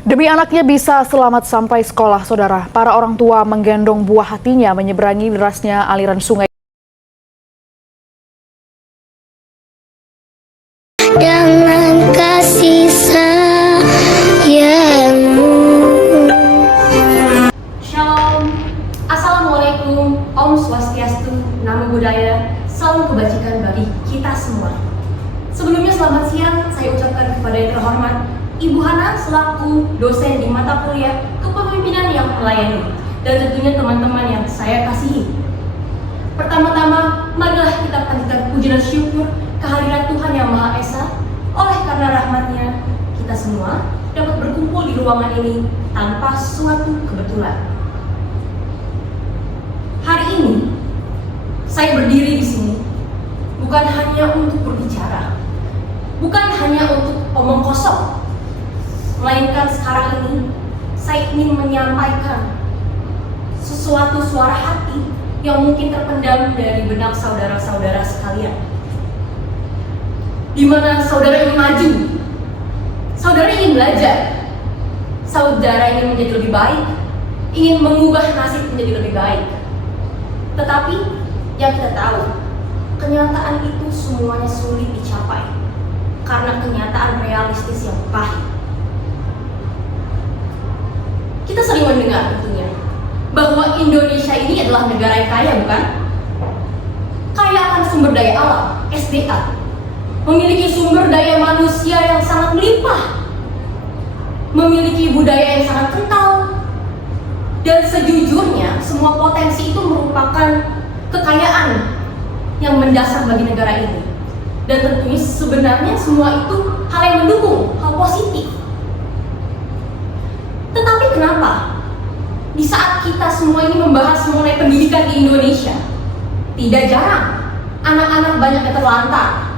Demi anaknya bisa selamat sampai sekolah, saudara, para orang tua menggendong buah hatinya menyeberangi derasnya aliran sungai. Dengan kasih sayangmu. Shalom, Assalamualaikum, Om Swastiastu, Namo Buddhaya, salam kebajikan bagi kita semua. Sebelumnya selamat siang saya ucapkan kepada yang terhormat Ibu Hana selaku dosen di mata kuliah Kepemimpinan yang Melayani, dan tentunya teman-teman yang saya kasihi. Pertama-tama, marilah kita panjatkan puji dan syukur kehadiran Tuhan Yang Maha Esa. Oleh karena rahmat-Nya, kita semua dapat berkumpul di ruangan ini tanpa suatu kebetulan. Hari ini, saya berdiri di sini bukan hanya untuk berbicara, bukan hanya untuk omong kosong, melainkan sekarang ini saya ingin menyampaikan sesuatu suara hati yang mungkin terpendam dari benak saudara-saudara sekalian. Di mana saudara ingin maju, saudara ingin belajar, saudara ingin menjadi lebih baik, ingin mengubah nasib menjadi lebih baik. Tetapi yang kita tahu, kenyataan itu semuanya sulit dicapai karena kenyataan realistis yang pahit. Kita sering mendengar tentunya bahwa Indonesia ini adalah negara yang kaya, bukan? Kaya akan sumber daya alam, SDA, memiliki sumber daya manusia yang sangat melimpah, memiliki budaya yang sangat kental, dan sejujurnya semua potensi itu merupakan kekayaan yang mendasar bagi negara ini. Dan tentunya sebenarnya semua itu hal yang mendukung, hal positif. Tetapi kenapa di saat kita semua ini membahas mengenai pendidikan di Indonesia, tidak jarang anak-anak banyak yang terlantar,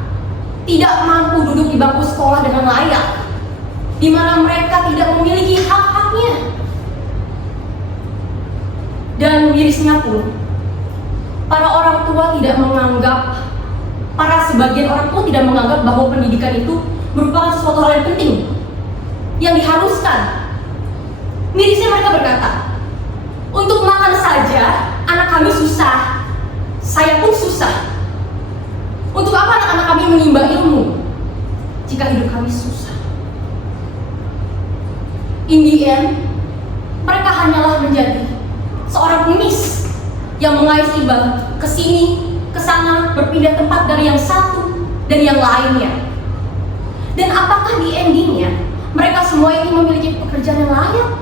tidak mampu duduk di bangku sekolah dengan layak, di mana mereka tidak memiliki hak-haknya. Dan mirisnya pun, para orang tua tidak menganggap, para sebagian orang tua tidak menganggap bahwa pendidikan itu merupakan sesuatu hal yang penting, yang diharuskan. Mirisnya mereka berkata, untuk makan saja anak kami susah, saya pun susah. Untuk apa anak-anak kami menimba ilmu jika hidup kami susah? In the end, mereka hanyalah menjadi seorang pengemis yang mengais tiba ke sini, ke sana, berpindah tempat dari yang satu dan yang lainnya. Dan apakah di endingnya mereka semua ini memiliki pekerjaan yang layak?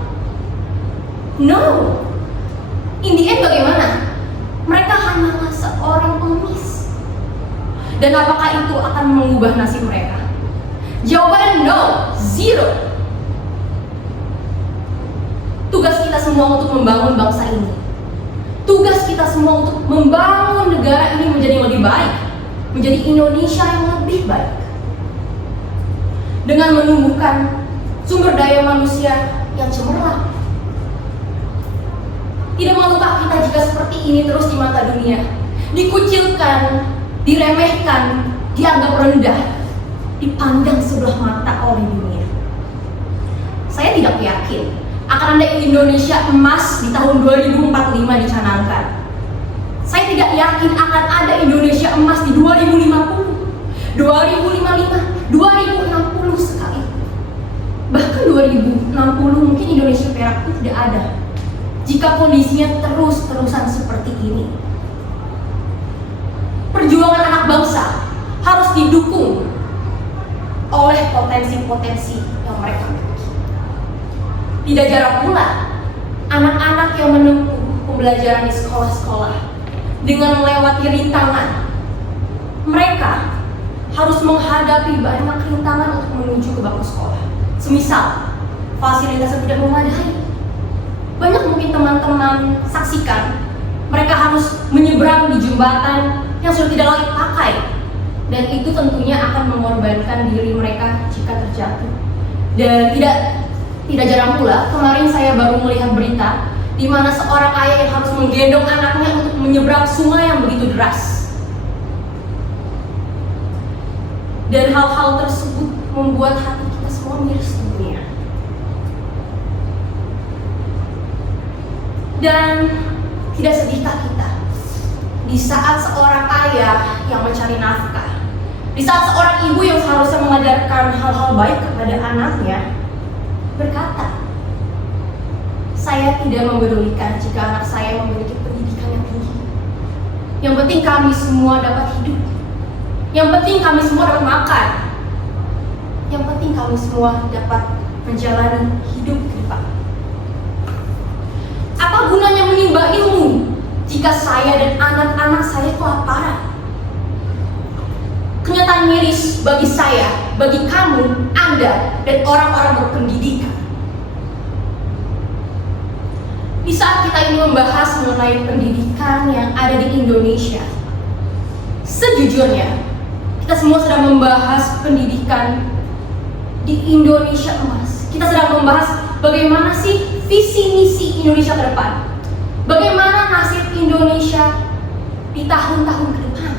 No. In the end bagaimana? Mereka hanyalah seorang pengemis. Dan apakah itu akan mengubah nasib mereka? Jawabannya no, zero. Tugas kita semua untuk membangun bangsa ini, tugas kita semua untuk membangun negara ini menjadi yang lebih baik, menjadi Indonesia yang lebih baik, dengan menumbuhkan sumber daya manusia yang cemerlang. Tidak mahlukah kita jika seperti ini terus di mata dunia, dikucilkan, diremehkan, dianggap rendah, dipandang sebelah mata oleh dunia? Saya tidak yakin akan ada Indonesia emas di tahun 2045 dicanangkan. Saya tidak yakin akan ada Indonesia emas di 2050, 2055, 2060 sekali. Bahkan 2060 mungkin Indonesia perak itu tidak ada jika kondisinya terus-terusan seperti ini. Perjuangan anak bangsa harus didukung oleh potensi-potensi yang mereka miliki. Tidak jarang pula anak-anak yang menempuh pembelajaran di sekolah-sekolah dengan melewati rintangan. Mereka harus menghadapi banyak rintangan untuk menuju ke bangku sekolah. Semisal fasilitas yang tidak memadai. Banyak mungkin teman-teman saksikan mereka harus menyeberang di jembatan yang sudah tidak layak pakai, dan itu tentunya akan mengorbankan diri mereka jika terjatuh. Dan tidak jarang pula kemarin saya baru melihat berita di mana seorang ayah yang harus menggendong anaknya untuk menyeberang sungai yang begitu deras. Dan hal-hal tersebut membuat hati kita semua miris tentunya. Dan tidak sedihkah kita di saat seorang ayah yang mencari nafkah, di saat seorang ibu yang seharusnya mengajarkan hal-hal baik kepada anaknya berkata, saya tidak mempedulikan jika anak saya memiliki pendidikan yang tinggi. Yang penting kami semua dapat hidup. Yang penting kami semua dapat makan. Yang penting kami semua dapat menjalani hidup ke depan. Apa gunanya menimba ilmu jika saya dan anak-anak saya kelaparan? Kenyataan miris bagi saya, bagi kamu, Anda, dan orang-orang berpendidikan. Di saat kita ini membahas mengenai pendidikan yang ada di Indonesia, sejujurnya kita semua sedang membahas pendidikan di Indonesia emas. Kita sedang membahas bagaimana sih visi misi Indonesia ke depan. Bagaimana nasib Indonesia di tahun-tahun ke depan.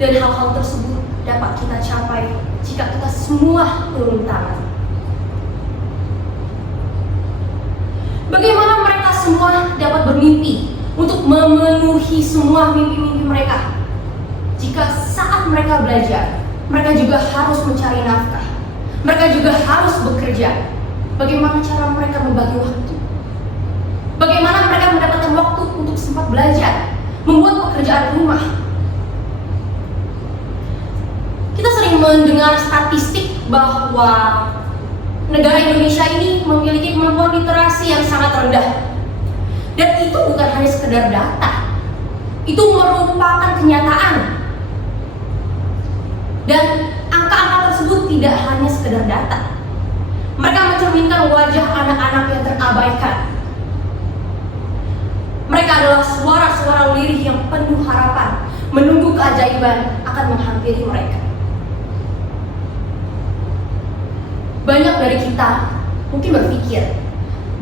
Dan hal-hal tersebut dapat kita capai jika kita semua turun tangan. Bagaimana mereka semua dapat bermimpi untuk memenuhi semua mimpi-mimpi mereka jika saat mereka belajar, mereka juga harus mencari nafkah, mereka juga harus bekerja. Bagaimana cara mereka membagi waktu? Bagaimana mereka mendapatkan waktu untuk sempat belajar, membuat pekerjaan rumah? Kita sering mendengar statistik bahwa negara Indonesia ini memiliki kemampuan literasi yang sangat rendah. Dan itu bukan hanya sekedar data, itu merupakan kenyataan. Dan angka-angka tersebut tidak hanya sekedar data. Mereka mencerminkan wajah anak-anak yang terabaikan. Mereka adalah suara-suara lirih yang penuh harapan, menunggu keajaiban akan menghampiri mereka. Banyak dari kita mungkin berpikir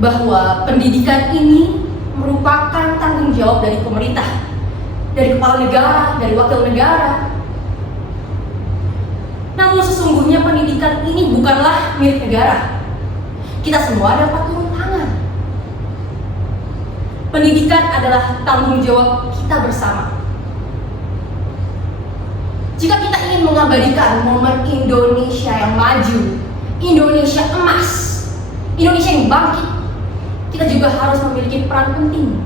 bahwa pendidikan ini merupakan tanggung jawab dari pemerintah, dari kepala negara, dari wakil negara. Namun sesungguhnya pendidikan ini bukanlah milik negara. Kita semua dapat turun tangan. Pendidikan adalah tanggung jawab kita bersama. Jika kita ingin mengabadikan momen Indonesia yang maju, Indonesia emas, Indonesia yang bangkit, kita juga harus memiliki peran penting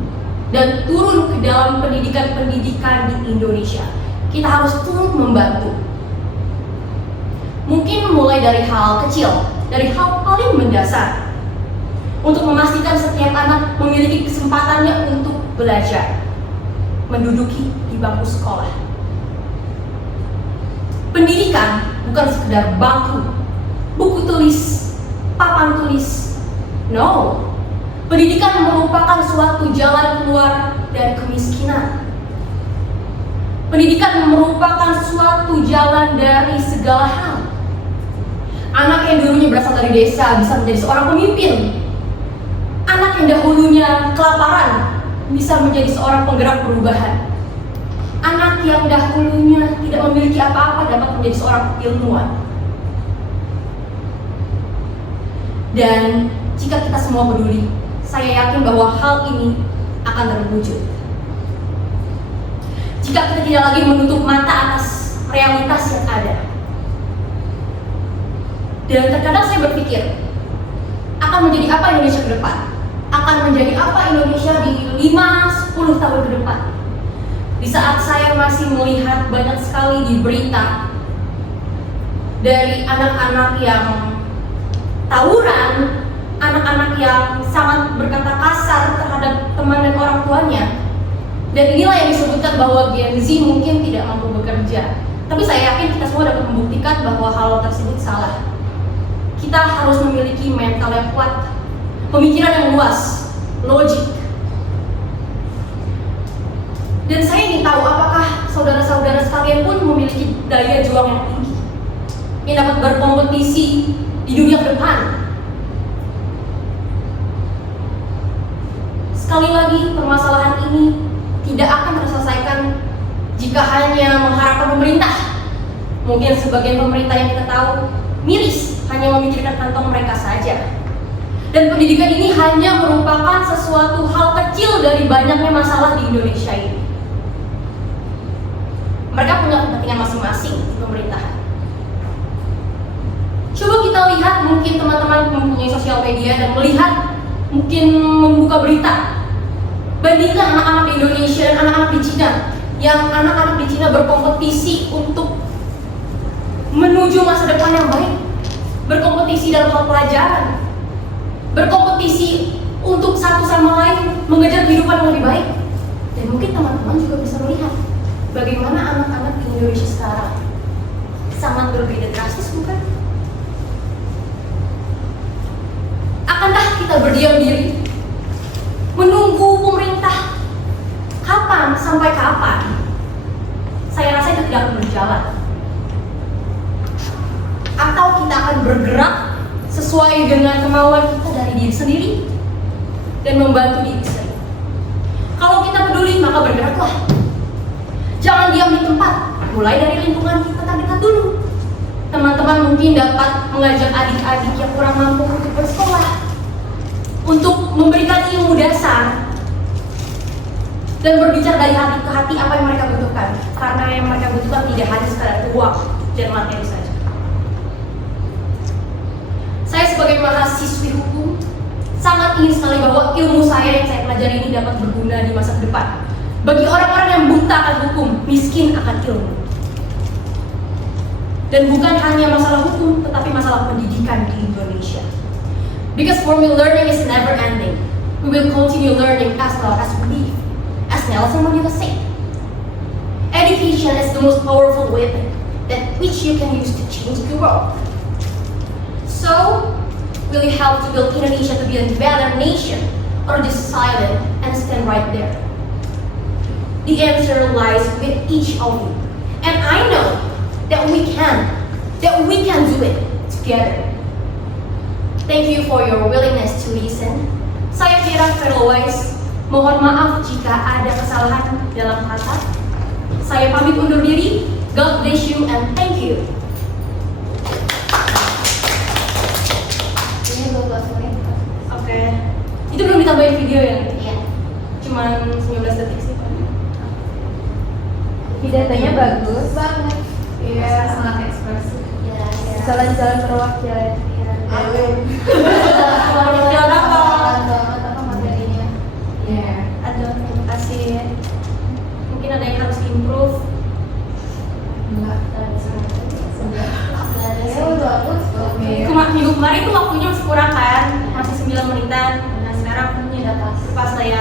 dan turun ke dalam pendidikan-pendidikan di Indonesia. Kita harus turun membantu. Mungkin mulai dari hal kecil, dari hal paling mendasar, untuk memastikan setiap anak memiliki kesempatannya untuk belajar, menduduki di bangku sekolah. Pendidikan bukan sekedar bangku, buku tulis, papan tulis. No, pendidikan merupakan suatu jalan keluar dari kemiskinan. Pendidikan merupakan suatu jalan dari segala hal. Anak yang dulunya berasal dari desa bisa menjadi seorang pemimpin. Anak yang dahulunya kelaparan bisa menjadi seorang penggerak perubahan. Anak yang dahulunya tidak memiliki apa-apa dapat menjadi seorang ilmuwan. Dan jika kita semua peduli, saya yakin bahwa hal ini akan terwujud. Jika kita tidak lagi menutup mata atas realitas yang ada. Dan terkadang saya berpikir, akan menjadi apa Indonesia ke depan? Akan menjadi apa Indonesia di 5-10 tahun ke depan? Di saat saya masih melihat banyak sekali di berita dari anak-anak yang tawuran, anak-anak yang sangat berkata kasar terhadap teman dan orang tuanya. Dan inilah yang disebutkan bahwa Gen Z mungkin tidak mampu bekerja. Tapi saya yakin kita semua dapat membuktikan bahwa hal tersebut salah. Kita harus memiliki mental yang kuat, pemikiran yang luas, logik. Dan saya ingin tahu apakah saudara-saudara sekalian pun memiliki daya juang yang tinggi, yang dapat berkompetisi di dunia ke depan. Sekali lagi, permasalahan ini tidak akan terselesaikan jika hanya mengharapkan pemerintah. Mungkin sebagian pemerintah yang kita tahu miris hanya memikirkan kantong mereka saja. Dan pendidikan ini hanya merupakan sesuatu hal kecil dari banyaknya masalah di Indonesia ini. Mereka punya kepentingan masing-masing di pemerintahan. Coba kita lihat, mungkin teman-teman mempunyai sosial media dan melihat, mungkin membuka berita. Bandingkan anak-anak di Indonesia dan anak-anak di Cina. Yang anak-anak di Cina berkompetisi untuk menuju masa depan yang baik. Berkompetisi dalam hal pelajaran. Berkompetisi untuk satu sama lain mengejar kehidupan yang lebih baik. Dan mungkin teman-teman juga bisa melihat bagaimana anak-anak di Indonesia sekarang sangat berbeda drastis, bukan? Akankah kita berdiam diri menunggu pemerintah kapan sampai kapan? Saya rasa itu tidak akan berjalan. Atau kita akan bergerak sesuai dengan kemauan kita dari diri sendiri dan membantu diri sendiri. Kalau kita peduli, maka bergeraklah. Jangan diam di tempat. Mulai dari lingkungan kita terdekat dulu. Teman-teman mungkin dapat mengajak adik-adik yang kurang mampu untuk bersekolah, untuk memberikan ilmu dasar dan berbicara dari hati ke hati apa yang mereka butuhkan. Karena yang mereka butuhkan tidak hanya sekadar uang dan materi saja. Saya sebagai mahasiswi hukum sangat ingin sekali bahwa ilmu saya yang saya pelajari ini dapat berguna di masa depan. Bagi orang-orang yang buta akan hukum, miskin akan ilmu. Dan bukan hanya masalah hukum, tetapi masalah pendidikan di Indonesia. Because for me, learning is never ending. We will continue learning as long as we live. As Nelson Mandela said, education is the most powerful weapon that which you can use to change the world. So, will you help to build Indonesia to be a better nation, or just silent and stand right there? The answer lies with each of you, and I know that we can do it together. Thank you for your willingness to listen. Saya Fira Ferlowais, mohon maaf jika ada kesalahan dalam kata. Saya pamit undur diri. God bless you and thank you. Ini 12 menit. Oke. Itu belum ditambahin video ya? Iya. Cuman 19 detik sih. Pidatonya bagus Banget. iya sangat ekspresif Ya, ya. jalan-jalan terwakil Amin. Jalan apa? Banget apa materinya? ya Aduh, terima kasih. Mungkin ada yang harus improve. enggak Ya udah bagus. Oke. Minggu kemarin tuh waktunya masih kurang kan? Masih 9 menitan. Nah sekarang Ini udah pas. pas saya